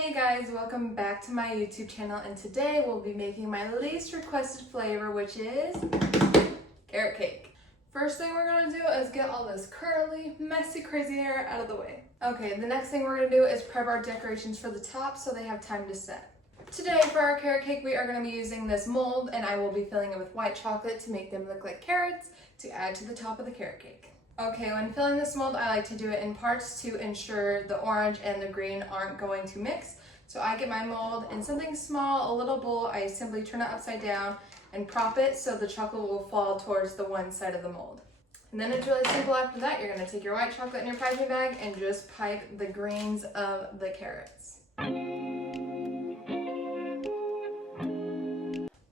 Hey guys, welcome back to my YouTube channel, and today we'll be making my least requested flavor, which is carrot cake. First thing we're gonna do is get all this curly, messy, crazy hair out of the way. Okay, the next thing we're gonna do is prep our decorations for the top so they have time to set. Today for our carrot cake, we are gonna be using this mold, and I will be filling it with white chocolate to make them look like carrots to add to the top of the carrot cake. Okay, when filling this mold, I like to do it in parts to ensure the orange and the green aren't going to mix. So I get my mold in something small, a little bowl. I simply turn it upside down and prop it so the chocolate will fall towards the one side of the mold. And then it's really simple after that. You're gonna take your white chocolate in your piping bag and just pipe the greens of the carrots.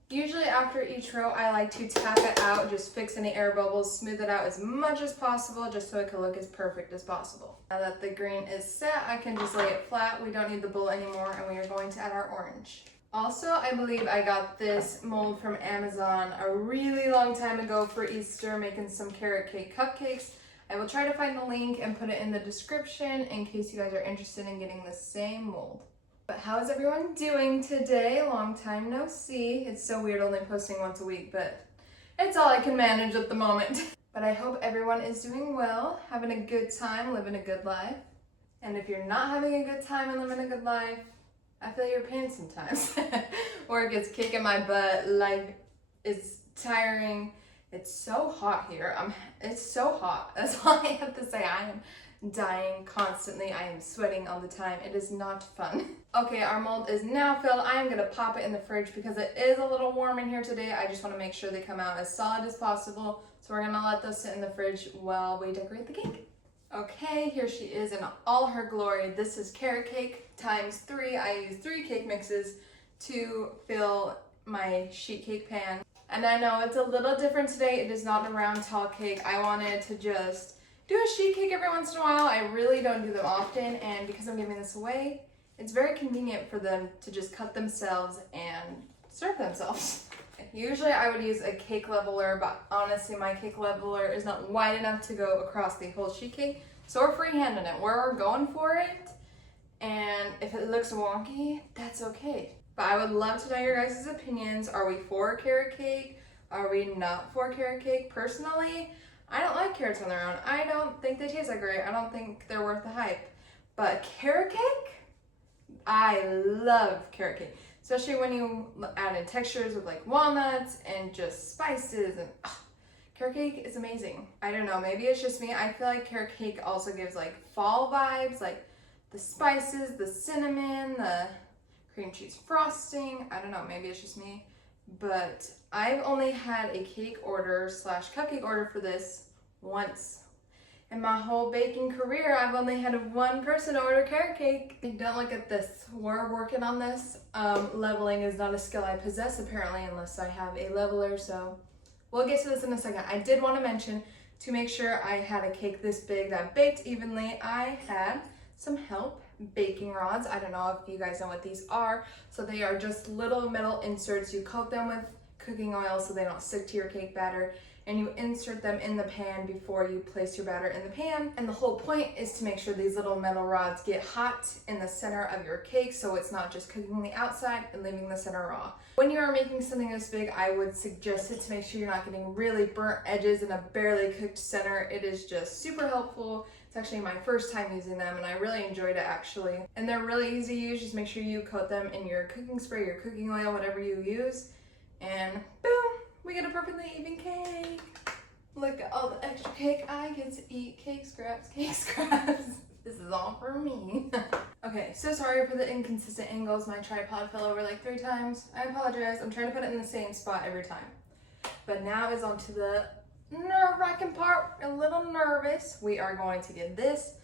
Usually after each row, I like to tap it out, just fix any air bubbles, smooth it out as much as possible, just so it can look as perfect as possible. Now that the green is set, I can just lay it flat. We don't need the bowl anymore, and we are going to add our orange. Also, I believe I got this mold from Amazon a really long time ago for Easter, making some carrot cake cupcakes. I will try to find the link and put it in the description in case you guys are interested in getting the same mold. But how is everyone doing today? Long time no see. It's so weird only posting once a week, but it's all I can manage at the moment. But I hope everyone is doing well, having a good time, living a good life. And if you're not having a good time and living a good life, I feel your pain sometimes. Work is kicking my butt, life is tiring. It's so hot here. It's so hot. That's all I have to say. I am dying constantly. I am sweating all the time. It is not fun. Okay, our mold is now filled. I am gonna pop it in the fridge because it is a little warm in here today. I just want to make sure they come out as solid as possible. So we're gonna let those sit in the fridge while we decorate the cake. Okay, here she is in all her glory. This is carrot cake times 3. I use 3 cake mixes to fill my sheet cake pan. And I know it's a little different today. It is not a round tall cake. I wanted to just do a sheet cake every once in a while. I really don't do them often, and because I'm giving this away, it's very convenient for them to just cut themselves and serve themselves. Usually I would use a cake leveler, but honestly my cake leveler is not wide enough to go across the whole sheet cake, so we're freehanding it. We're going for it, and if it looks wonky, that's okay. But I would love to know your guys' opinions. Are we for carrot cake? Are we not for carrot cake? Personally, I don't like carrots on their own. I don't think they taste that great. I don't think they're worth the hype. But carrot cake? I love carrot cake. Especially when you add in textures with like walnuts and just spices and carrot cake is amazing. I don't know, maybe it's just me. I feel like carrot cake also gives like fall vibes, like the spices, the cinnamon, the cream cheese frosting. I don't know, maybe it's just me. But I've only had a cake order / cupcake order for this once. In my whole baking career, I've only had one person order carrot cake. Don't look at this. We're working on this. Leveling is not a skill I possess apparently unless I have a leveler, so we'll get to this in a second. I did want to mention, to make sure I had a cake this big that baked evenly, I had some help. Baking rods. I don't know if you guys know what these are. So they are just little metal inserts. You coat them with cooking oil so they don't stick to your cake batter, and you insert them in the pan before you place your batter in the pan. And the whole point is to make sure these little metal rods get hot in the center of your cake so it's not just cooking the outside and leaving the center raw. When you are making something this big, I would suggest it to make sure you're not getting really burnt edges and a barely cooked center. It is just super helpful. It's actually my first time using them and I really enjoyed it actually. And they're really easy to use. Just make sure you coat them in your cooking spray, your cooking oil, whatever you use. And boom, we get a perfectly even cake. Look at all the extra cake I get to eat. Cake scraps, cake scraps. This is all for me. Okay, so sorry for the inconsistent angles. My tripod fell over like 3 times. I apologize. I'm trying to put it in the same spot every time. But now is on to the nerve-wracking part. A little nervous. We are going to get this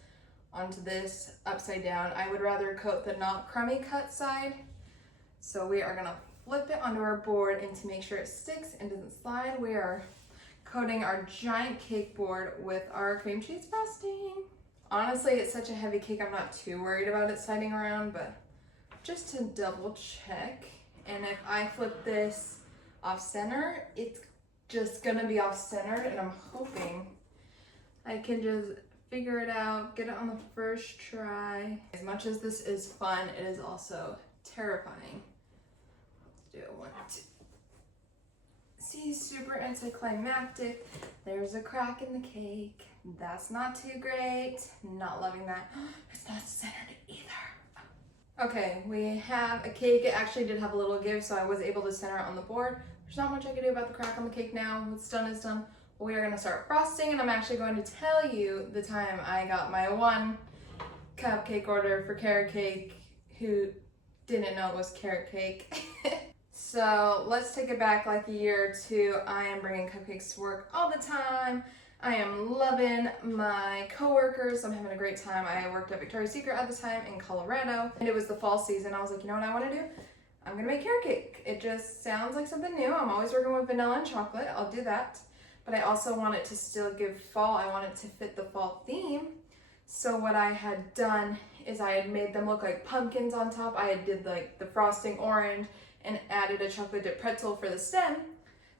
onto this upside down. I would rather coat the not crummy cut side. So we are gonna flip it onto our board, and to make sure it sticks and doesn't slide, we are coating our giant cake board with our cream cheese frosting. Honestly, it's such a heavy cake, I'm not too worried about it sliding around, but just to double check. And if I flip this off center, it's just gonna be off centered, and I'm hoping I can just figure it out, get it on the first try. As much as this is fun, it is also terrifying. Let's do it 1, 2. See, super anticlimactic. There's a crack in the cake. That's not too great. Not loving that. It's not centered either. Okay, we have a cake. It actually did have a little give, so I was able to center it on the board. There's not much I can do about the crack on the cake now. What's done is done. We are going to start frosting, and I'm actually going to tell you the time I got my 1 cupcake order for carrot cake. Who didn't know it was carrot cake? So let's take it back like a year or 2. I am bringing cupcakes to work all the time. I am loving my coworkers. I'm having a great time. I worked at Victoria's Secret at the time in Colorado, and it was the fall season. I was like, you know what I want to do? I'm gonna make carrot cake. It just sounds like something new. I'm always working with vanilla and chocolate. I'll do that. But I also want it to still give fall. I want it to fit the fall theme. So what I had done is I had made them look like pumpkins on top. I had did like the frosting orange and added a chocolate dip pretzel for the stem.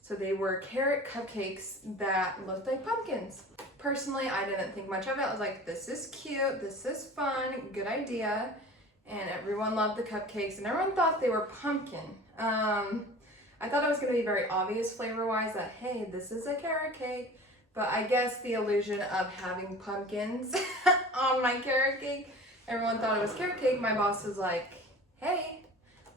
So they were carrot cupcakes that looked like pumpkins. Personally, I didn't think much of it. I was like, this is cute, this is fun, good idea. And everyone loved the cupcakes and everyone thought they were pumpkin. I thought it was gonna be very obvious flavor-wise that, hey, this is a carrot cake. But I guess the illusion of having pumpkins on my carrot cake, everyone thought it was carrot cake. My boss was like, hey,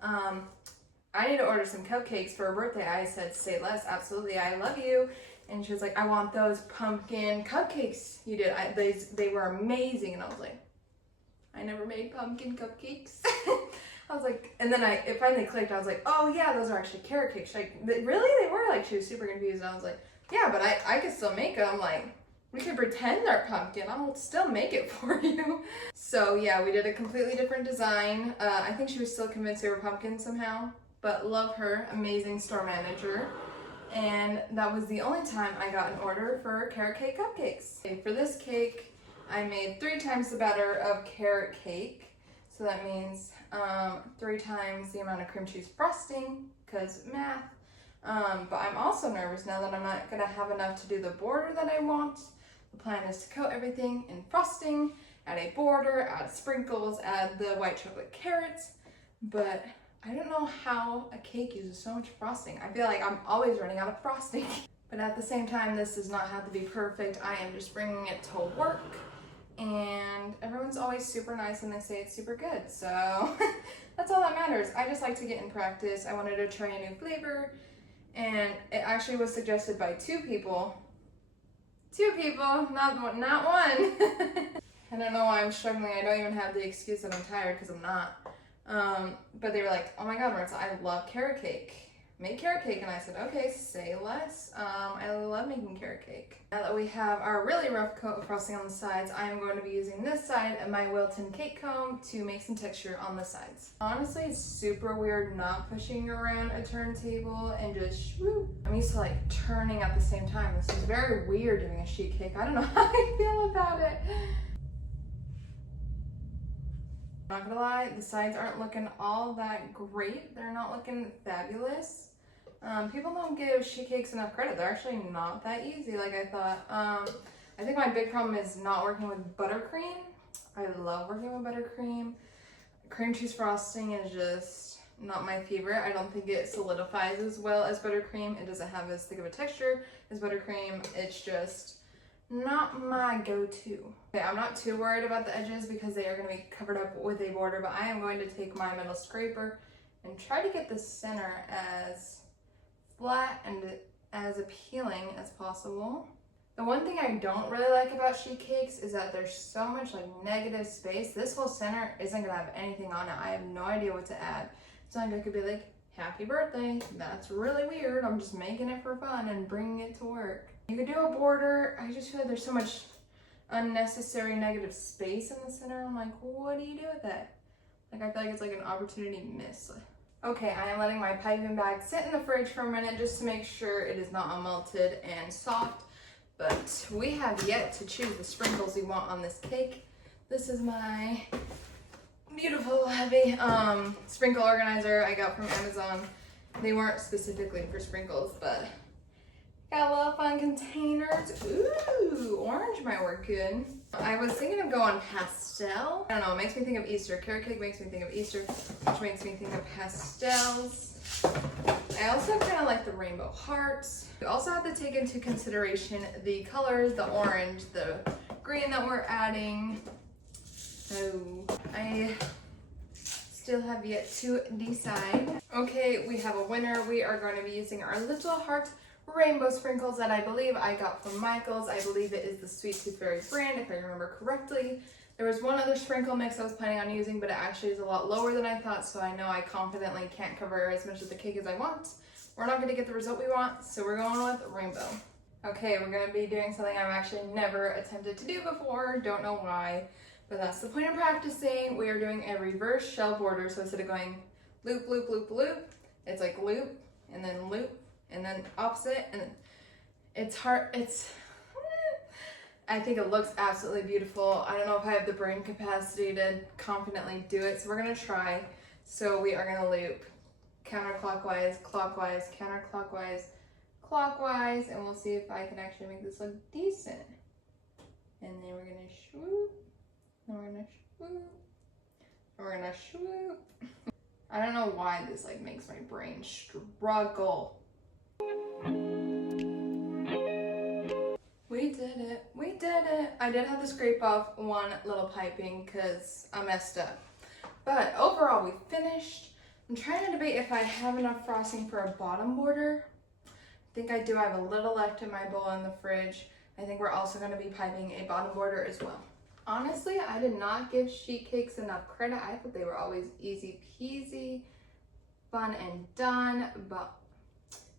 I need to order some cupcakes for her birthday. I said, say less, absolutely, I love you. And she was like, I want those pumpkin cupcakes you did. They were amazing. And I was like, I never made pumpkin cupcakes. I was like, and then it finally clicked. I was like, oh yeah, those are actually carrot cakes. Like, really? They were? Like, she was super confused. And I was like, yeah, but I could still make them. Like, we could pretend they're pumpkin. I'll still make it for you. So yeah, we did a completely different design. I think she was still convinced they were pumpkins somehow, but love her, amazing store manager. And that was the only time I got an order for carrot cake cupcakes. Okay, for this cake, I made 3 times the batter of carrot cake. So that means 3 times the amount of cream cheese frosting, because math. But I'm also nervous now that I'm not gonna have enough to do the border that I want. The plan is to coat everything in frosting, add a border, add sprinkles, add the white chocolate carrots. But I don't know how a cake uses so much frosting. I feel like I'm always running out of frosting. But at the same time, this does not have to be perfect. I am just bringing it to work. And everyone's always super nice and they say it's super good. So that's all that matters. I just like to get in practice. I wanted to try a new flavor. And it actually was suggested by 2 people. 2 people, not one. I don't know why I'm struggling. I don't even have the excuse that I'm tired, because I'm not. But they were like, oh my god, Maritza, I love carrot cake. Make carrot cake. And I said, okay, say less. I love making carrot cake. Now that we have our really rough coat of frosting on the sides, I am going to be using this side of my Wilton cake comb to make some texture on the sides. Honestly, it's super weird not pushing around a turntable and just whoop. I'm used to like turning at the same time. This is very weird doing a sheet cake. I don't know how I feel about it. I'm not gonna lie, the sides aren't looking all that great. They're not looking fabulous. People don't give sheet cakes enough credit. They're actually not that easy like I thought. I think my big problem is not working with buttercream. I love working with buttercream. Cream cheese frosting is just not my favorite. I don't think it solidifies as well as buttercream. It doesn't have as thick of a texture as buttercream. It's just not my go-to. Okay, I'm not too worried about the edges because they are going to be covered up with a border, but I am going to take my metal scraper and try to get the center as flat and as appealing as possible. The one thing I don't really like about sheet cakes is that there's so much like negative space. This whole center isn't going to have anything on it. I have no idea what to add. It's not like I could be like, happy birthday. That's really weird. I'm just making it for fun and bringing it to work. You could do a border. I just feel like there's so much unnecessary negative space in the center. I'm like, what do you do with that? Like, I feel like it's like an opportunity missed. Okay, I am letting my piping bag sit in the fridge for a minute just to make sure it is not unmelted and soft. But we have yet to choose the sprinkles we want on this cake. This is my beautiful heavy sprinkle organizer I got from Amazon. They weren't specifically for sprinkles, but Got little fun containers. Ooh, orange might work good. I was thinking of going pastel. I don't know, it makes me think of Easter. Carrot cake makes me think of Easter, which makes me think of pastels. I also kind of like the rainbow hearts. We also have to take into consideration the colors, the orange, the green that we're adding. Oh, I still have yet to decide. Okay, we have a winner. We are going to be using our Little Heart rainbow sprinkles that I believe I got from Michael's. I believe it is the Sweet Tooth Fairy brand, if I remember correctly. There was one other sprinkle mix I was planning on using, but it actually is a lot lower than I thought, so I know I confidently can't cover as much of the cake as I want. We're not going to get the result we want, so we're going with rainbow. Okay, we're going to be doing something I've actually never attempted to do before. Don't know why, but that's the point of practicing. We are doing a reverse shell border, so instead of going loop, loop, loop, loop, it's like loop, and then opposite, and then it's hard. I think it looks absolutely beautiful. I don't know if I have the brain capacity to confidently do it, so we're gonna try. So we are gonna loop counterclockwise, clockwise, counterclockwise, clockwise, and we'll see if I can actually make this look decent. And then we're gonna swoop, and we're gonna swoop, and we're gonna swoop. I don't know why this like makes my brain struggle. We did it, we did it. I did have to scrape off one little piping because I messed up. But overall, we finished. I'm trying to debate if I have enough frosting for a bottom border. I think I do. I have a little left in my bowl in the fridge. I think we're also going to be piping a bottom border as well. Honestly, I did not give sheet cakes enough credit. I thought they were always easy peasy, fun and done, but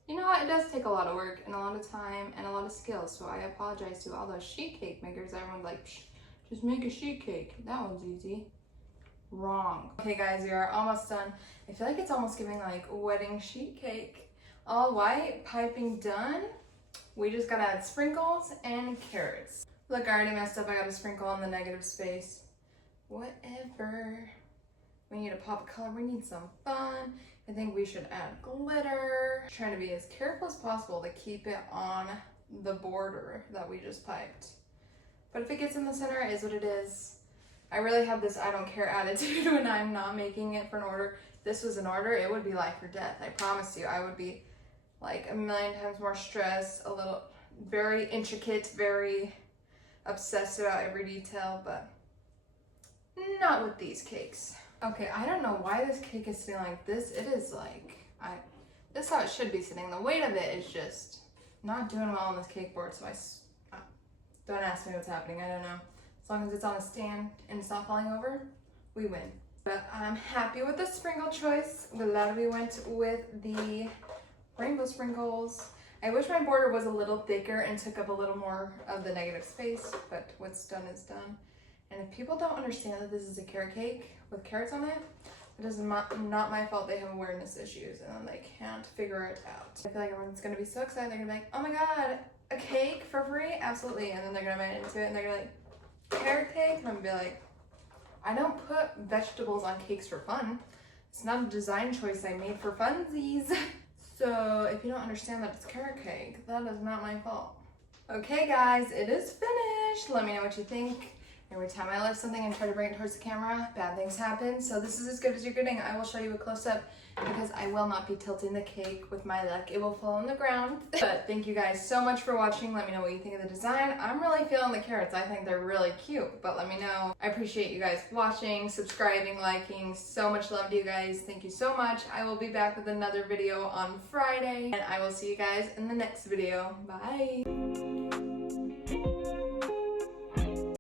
you know what? It does take a lot of work and a lot of time and a lot of skill, so I apologize to all those sheet cake makers. Everyone's like, just make a sheet cake. That one's easy. Wrong. Okay guys, we are almost done. I feel like it's almost giving like wedding sheet cake. All white, piping done. We just gotta add sprinkles and carrots. Look, I already messed up. I got a sprinkle in the negative space. Whatever. We need a pop of color. We need some fun. I think we should add glitter. Trying to be as careful as possible to keep it on the border that we just piped. But if it gets in the center, it is what it is. I really have this I don't care attitude when I'm not making it for an order. If this was an order, it would be life or death. I promise you, I would be like a million times more stressed, a little, very intricate, very obsessed about every detail, but not with these cakes. Okay, I don't know why this cake is sitting like this. It is like, this is how it should be sitting. The weight of it is just not doing well on this cake board, so don't ask me what's happening, I don't know. As long as it's on a stand and it's not falling over, we win. But I'm happy with the sprinkle choice. Glad we went with the rainbow sprinkles. I wish my border was a little thicker and took up a little more of the negative space, but what's done is done. And if people don't understand that this is a carrot cake with carrots on it, it is not my fault. They have awareness issues and then they can't figure it out. I feel like everyone's gonna be so excited. They're gonna be like, oh my God, a cake for free? Absolutely. And then they're gonna bite into it and they're gonna be like, carrot cake? And I'm gonna be like, I don't put vegetables on cakes for fun. It's not a design choice I made for funsies. So if you don't understand that it's carrot cake, that is not my fault. Okay guys, it is finished. Let me know what you think. Every time I lift something and try to bring it towards the camera, bad things happen. So this is as good as you're getting. I will show you a close-up because I will not be tilting the cake with my luck. It will fall on the ground. But thank you guys so much for watching. Let me know what you think of the design. I'm really feeling the carrots. I think they're really cute, but let me know. I appreciate you guys watching, subscribing, liking. So much love to you guys. Thank you so much. I will be back with another video on Friday, and I will see you guys in the next video. Bye.